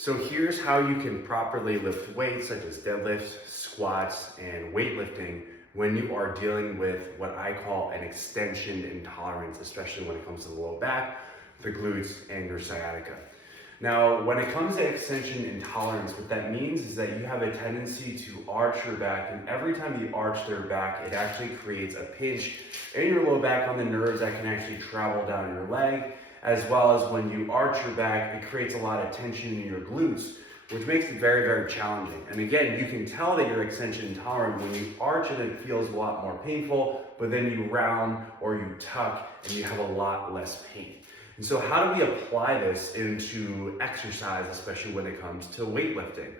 So here's how you can properly lift weights such as deadlifts, squats, and weightlifting when you are dealing with what I call an extension intolerance, especially when it comes to the low back, the glutes, and your sciatica. Now, when it comes to extension intolerance, what that means is that you have a tendency to arch your back, and every time you arch their back, it actually creates a pinch in your low back on the nerves that can actually travel down your leg, as well as when you arch your back, it creates a lot of tension in your glutes, which makes it very, very challenging. And again, you can tell that you're extension intolerant when you arch and it feels a lot more painful, but then you round or you tuck and you have a lot less pain. And so how do we apply this into exercise, especially when it comes to weightlifting?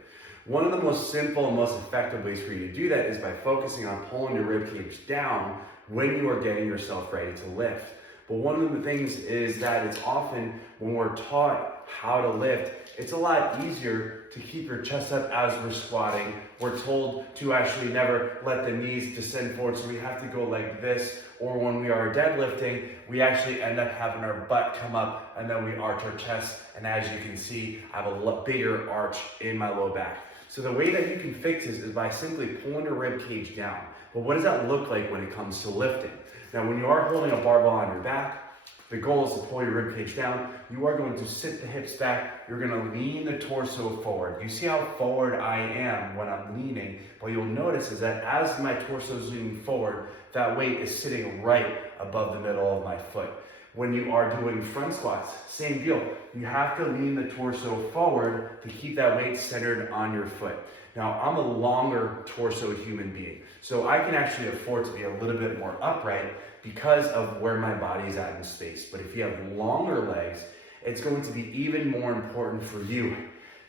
One of the most simple and most effective ways for you to do that is by focusing on pulling your rib cage down when you are getting yourself ready to lift. But one of the things is that it's often when we're taught how to lift, it's a lot easier to keep your chest up as we're squatting. We're told to actually never let the knees descend forward, so we have to go like this. Or when we are deadlifting, we actually end up having our butt come up and then we arch our chest. And as you can see, I have a bigger arch in my low back. So the way that you can fix this is by simply pulling your rib cage down. But what does that look like when it comes to lifting? Now, when you are holding a barbell on your back, the goal is to pull your rib cage down. You are going to sit the hips back. You're going to lean the torso forward. You see how forward I am when I'm leaning. What you'll notice is that as my torso is leaning forward, that weight is sitting right above the middle of my foot. When you are doing front squats, same deal. You have to lean the torso forward to keep that weight centered on your foot. Now, I'm a longer torso human being, so I can actually afford to be a little bit more upright because of where my body is at in space. But if you have longer legs, it's going to be even more important for you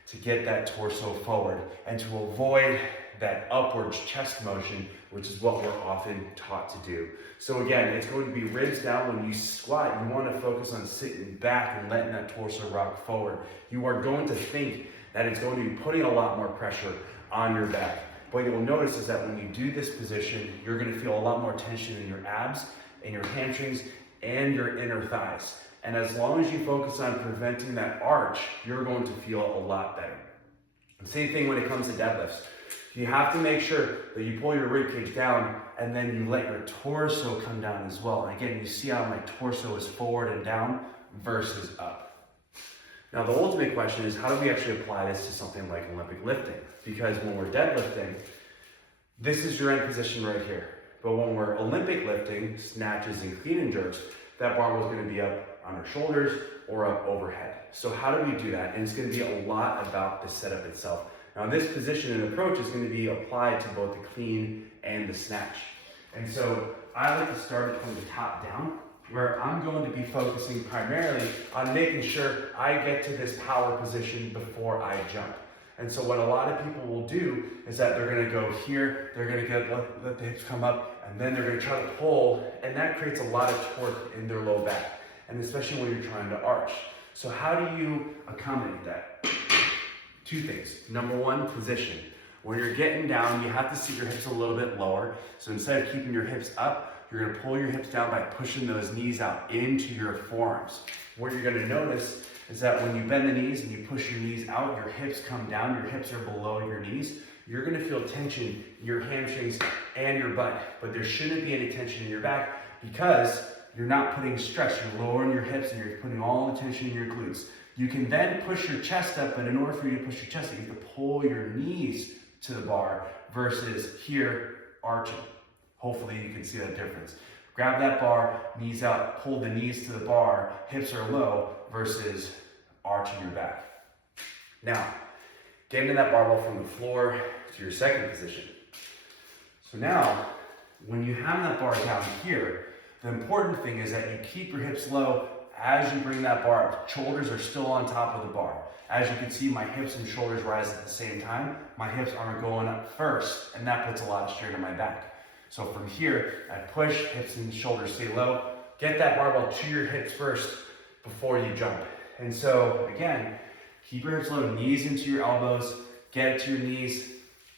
to get that torso forward and to avoid that upward chest motion, which is what we're often taught to do. So again, it's going to be ribs down. When you squat, you want to focus on sitting back and letting that torso rock forward. You are going to think that it's going to be putting a lot more pressure on your back. What you'll notice is that when you do this position, you're going to feel a lot more tension in your abs, in your hamstrings, and your inner thighs. And as long as you focus on preventing that arch, you're going to feel a lot better. The same thing when it comes to deadlifts. You have to make sure that you pull your rib cage down and then you let your torso come down as well. And again, you see how my torso is forward and down versus up. Now, the ultimate question is, how do we actually apply this to something like Olympic lifting? Because when we're deadlifting, this is your end position right here. But when we're Olympic lifting, snatches and clean and jerks, that barbell is going to be up on our shoulders or up overhead. So how do we do that? And it's going to be a lot about the setup itself. Now, this position and approach is going to be applied to both the clean and the snatch. And so I like to start it from the top down, where I'm going to be focusing primarily on making sure I get to this power position before I jump. And so what a lot of people will do is that they're going to go here, they're going to let the hips come up, and then they're going to try to pull, and that creates a lot of torque in their low back, and especially when you're trying to arch. So how do you accommodate that? Two things. Number one, position. When you're getting down, you have to sit your hips a little bit lower. So instead of keeping your hips up, you're going to pull your hips down by pushing those knees out into your forearms. What you're going to notice is that when you bend the knees and you push your knees out, your hips come down, your hips are below your knees. You're going to feel tension in your hamstrings and your butt, but there shouldn't be any tension in your back because you're not putting stress. You're lowering your hips and you're putting all the tension in your glutes. You can then push your chest up, but in order for you to push your chest up, you have to pull your knees to the bar versus here arching. Hopefully you can see that difference. Grab that bar, knees out, pull the knees to the bar, hips are low versus arching your back. Now, get into that barbell from the floor to your second position. So now, when you have that bar down here, the important thing is that you keep your hips low as you bring that bar up. Shoulders are still on top of the bar. As you can see, my hips and shoulders rise at the same time. My hips aren't going up first, and that puts a lot of strain on my back. So from here, I push, hips and shoulders stay low. Get that barbell to your hips first before you jump. And so again, keep your hips low, knees into your elbows, get it to your knees,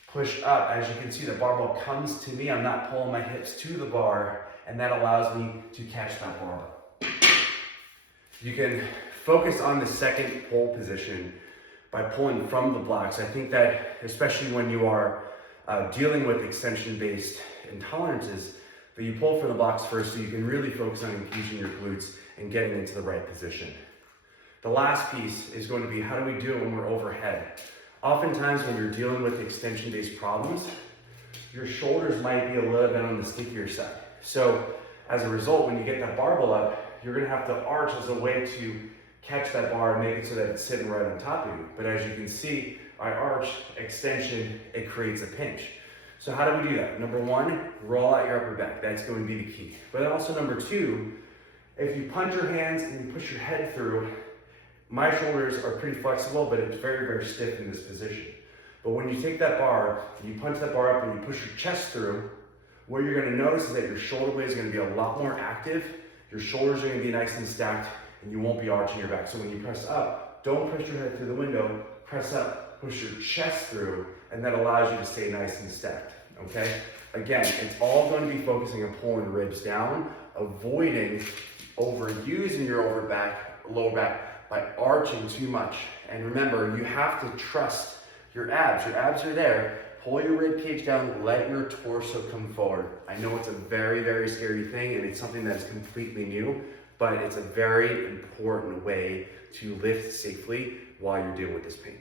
push up. As you can see, the barbell comes to me. I'm not pulling my hips to the bar, and that allows me to catch that barbell. You can focus on the second pull position by pulling from the blocks. I think that especially when you are dealing with extension-based intolerances, that you pull from the blocks first so you can really focus on engaging your glutes and getting into the right position. The last piece is going to be, how do we do it when we're overhead? Oftentimes when you're dealing with extension-based problems, your shoulders might be a little bit on the stickier side. So as a result, when you get that barbell up, you're gonna have to arch as a way to catch that bar and make it so that it's sitting right on top of you. But as you can see, I arch, extension, it creates a pinch. So how do we do that? Number one, roll out your upper back. That's going to be the key. But also number two, if you punch your hands and you push your head through, my shoulders are pretty flexible, but it's very, very stiff in this position. But when you take that bar, and you punch that bar up and you push your chest through, what you're gonna notice is that your shoulder blade is gonna be a lot more active, your shoulders are gonna be nice and stacked, and you won't be arching your back. So when you press up, don't push your head through the window, press up, push your chest through, and that allows you to stay nice and stacked, okay? Again, it's all going to be focusing on pulling ribs down, avoiding overusing your lower back by arching too much. And remember, you have to trust your abs. Your abs are there. Pull your rib cage down, let your torso come forward. I know it's a very, very scary thing and it's something that's completely new, but it's a very important way to lift safely while you're dealing with this pain.